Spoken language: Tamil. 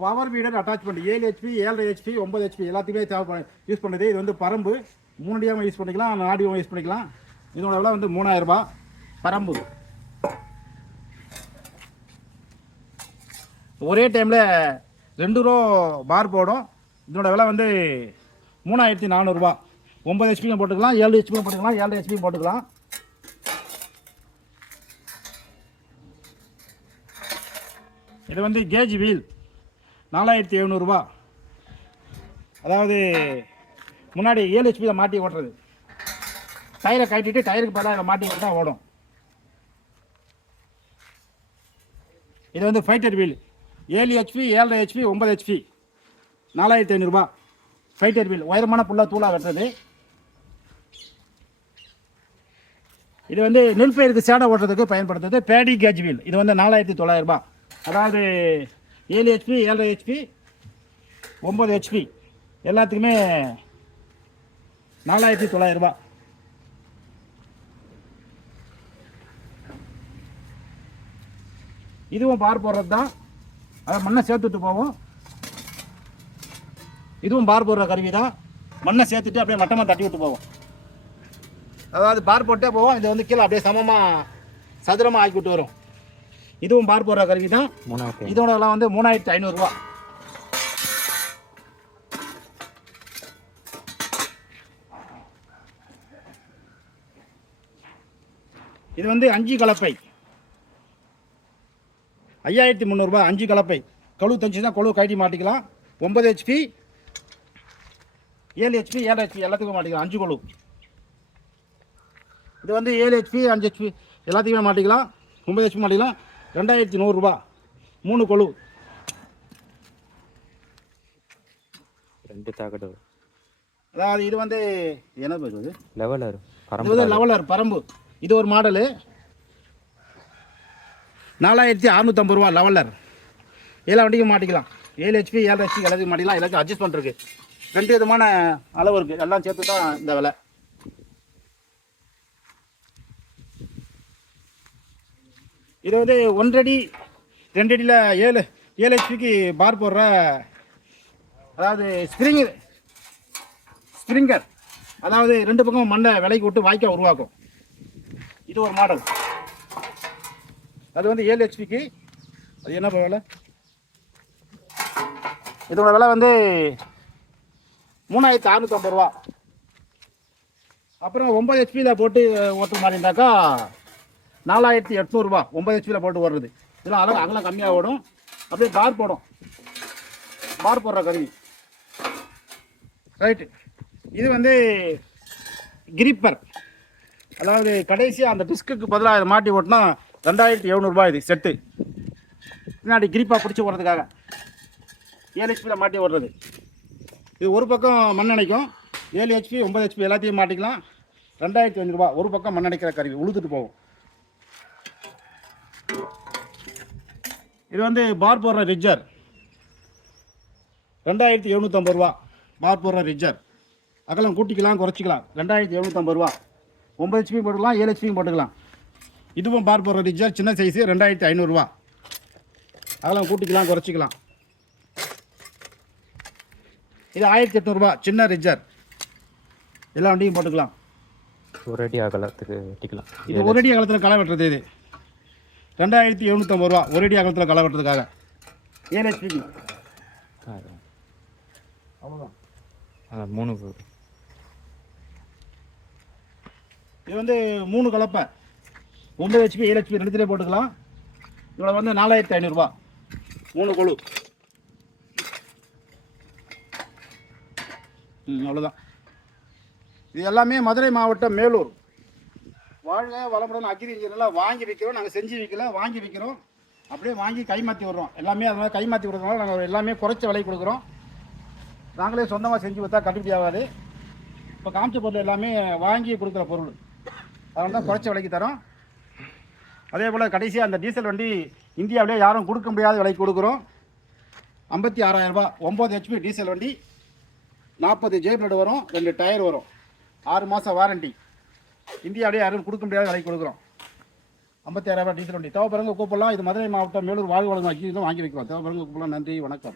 Power வீடர் attachment 7 HP 7.5 HP 9 HP எல்லாத்தையுமே தேவை யூஸ் பண்ணுறது. இது வந்து பரம்பு 3 அடியாகவும் யூஸ் பண்ணிக்கலாம், 4 அடியாகவும் யூஸ் பண்ணிக்கலாம். இதோட விலை வந்து 3000 ரூபாய். பரம்பு ஒரே டைமில் 2 ரோ பார் போடும். இதோட விலை வந்து 3400 ரூபாய். 9 ஹெச்பியும் போட்டுக்கலாம், 7 ஹெச்பியும் போட்டுக்கலாம், 7 ஹெச்பியும் போட்டுக்கலாம். இது வந்து கேஜ் வீல் 4700 ரூபாய். அதாவது முன்னாடி 7 ஹெச்பியில் மாட்டி ஓட்டுறது. டயரை கட்டிட்டு டயருக்கு பதிலாக மாட்டி ஓட்டா ஓடும். இது வந்து fighter wheel 7 HP 7.5 HP 9 HP 4500 ரூபாய். ஃபைட்டர் வீல் உயரமான புல்லாக தூளாக வெட்டுறது. இது வந்து நெல்பயிருக்கு சேடை ஓட்டுறதுக்கு பயன்படுத்துறது பேடி கேஜ் வீல். இது வந்து 4900 ரூபாய். அதாவது 7 ஹெச்பி 7.5 ஹெச்பி 9 ஹெச்பி எல்லாத்துக்குமே 4900 ரூபாய். இதுவும் பார் போடுறது தான். அதை மண்ணை சேர்த்துட்டு போவோம். இதுவும் பார் போடுற கருவி தான். மண்ணை சேர்த்துட்டு அப்படியே மட்டமாக தட்டி விட்டு போவோம். அதாவது பார் போட்டே போவோம். இது வந்து கீழே அப்படியே சமமாக சதுரமாக ஆக்கி விட்டு வரும். இதுவும் பார் போடுற கருவி தான். இதோட விலை வந்து 3500 ரூபாய். இது வந்து 5 கலப்பை 5300 ரூபாய். 5 கலப்பை கழு தஞ்சுன்னா கழு கட்டி மாட்டிக்கலாம். 9 ஹெச்பி 7 ஹெச்பி 7 ஹெச்பி எல்லாத்துக்கும் மாட்டிக்கலாம். 5 கழு. இது வந்து 7 ஹெச்பி 5 ஹெச்பி எல்லாத்துக்குமே மாட்டிக்கலாம். 9 ஹெச்பி மாட்டிக்கலாம். 2100 ரூபாய். 3 கழு. 2 தாக்கட்டு. அதாவது இது வந்து என்ன பேர் இது? லெவலர். இது வந்து லெவலர் பரம்பு. இது ஒரு மாடலு 4650 ரூபா. லெவலர் எல்லா வண்டிக்கும் மாட்டிக்கலாம். 7 ஹெச்பி 7 ஹெச்பி எல்லாத்துக்கும் மாட்டிக்கலாம். எல்லாத்தையும் அட்ஜஸ்ட் பண்ணுறதுக்கு 2 விதமான அளவு இருக்குது. எல்லாம் சேர்த்து தான் இந்த விலை. இது வந்து 1 அடி 2 அடியில் 7 ஹெச்பிக்கு பார் போடுற அதாவது ஸ்ப்ரிங்கர். அதாவது 2 பக்கம் மண்ணை விலைக்கு விட்டு வாய்க்கா உருவாக்கும். இது ஒரு மாடல். அது வந்து 7 ஹெச்பிக்கு. அது என்ன விலை? இதோட விலை வந்து 3650 ரூபா. அப்புறம் 9 ஹெச்பியில் போட்டு ஓட்டுற மாதிரி இருந்தாக்கா 4800 ரூபா. 9 ஹெச்பியில் போட்டு ஓடுறது. இதெல்லாம் அகலம் கம்மியாக ஓடும். அப்படியே பார் போடும். பார் போடுற கருவி. ரைட்டு. இது வந்து கிரிப்பர். அதாவது கடைசியாக அந்த டிஸ்க்கு பதிலாக இதை மாட்டி ஓட்டினா 2700 ரூபாய். இது செட்டு. பின்னாடி கிரிப்பாக பிடிச்சி ஓடுறதுக்காக 7 ஹெச்பியில் மாட்டி ஓடுறது. இது ஒரு பக்கம் மண் அணைக்கும். 7 ஹெச்பி 9 ஹெச்பி எல்லாத்தையும் மாட்டிக்கலாம். 2500 ரூபா. ஒரு பக்கம் மண் அணைக்கிற கருவி உழுதுட்டு போகும். இது வந்து பார் போடுற ரிஜர் 2750 ரூபா. பார் போடுற ரிஜர். அகலம் கூட்டிக்கலாம் குறைச்சிக்கலாம். 2750 ரூபா. 9 ஹெச்பி போட்டுக்கலாம், 7 ஹெச்பியும் போட்டுக்கலாம். இதுவும் பார் போடுற ரிஜர் சின்ன சைஸு 2500 ரூபா. அகலம் கூட்டிக்கலாம் குறைச்சிக்கலாம். இது 1800 ரூபா. சின்ன ரிஜர் எல்லா வண்டியும் போட்டுக்கலாம். ஒரு அடி அகலத்துக்கு வெட்டிக்கலாம். இது ஒரு அடி அகலத்தில் களை வெட்டுறது. இது 2750 ரூபா. ஒரு அடி அகலத்தில் களை வெட்டுறதுக்காக 7 ஹெச்பிக்கு. அவ்வளோதான். 3. இது வந்து 3 கலப்பை 9 ஹெச்பி 7 ஹெச்பி ரெண்டுத்திலே போட்டுக்கலாம். இதோட வந்து 4500 ரூபா. 3 கொழு. அவ்வளோதான். இது எல்லாமே மதுரை மாவட்டம் மேலூர். வாழ்க வளமுடன் அக்ரி இன்ஜினியர்லாம் வாங்கி விற்கிறோம். நாங்கள் செஞ்சு விற்கல, வாங்கி விற்கிறோம். அப்படியே வாங்கி கைமாற்றி விடுறோம். எல்லாமே அதனால் கைமாற்றி விடுறதுனால நாங்கள் எல்லாமே குறைச்ச விலை கொடுக்குறோம். நாங்களே சொந்தமாக செஞ்சு கொடுத்தா கட்டுப்படி ஆகாது. இப்போ காமிச்ச பொருள் எல்லாமே வாங்கி கொடுக்குற பொருள். அதனால தான் குறைச்ச விலைக்கு தரோம். அதே போல் கடைசியாக அந்த டீசல் வண்டி இந்தியாவிலே யாரும் கொடுக்க முடியாத விலைக்கு கொடுக்குறோம். 56000 ரூபா. 9 ஹெச்பி டீசல் வண்டி. 40 ஜேபிளட் வரும். 2 டயர் வரும். 6 மாதம் வாரண்டி. இந்தியாவிலே யாரும் கொடுக்க முடியாத விலைக்கு கொடுக்குறோம். 56,000 டீசல் வண்டி. தேவைப்படுறவங்க கூப்பிடலாம். இது மதுரை மாவட்டம் மேலூர் வாழ்வு வழங்கும் அக்ரி வாங்கி வைக்கலாம். தேவைப்படுறவங்க கூப்பிடலாம். நன்றி, வணக்கம்.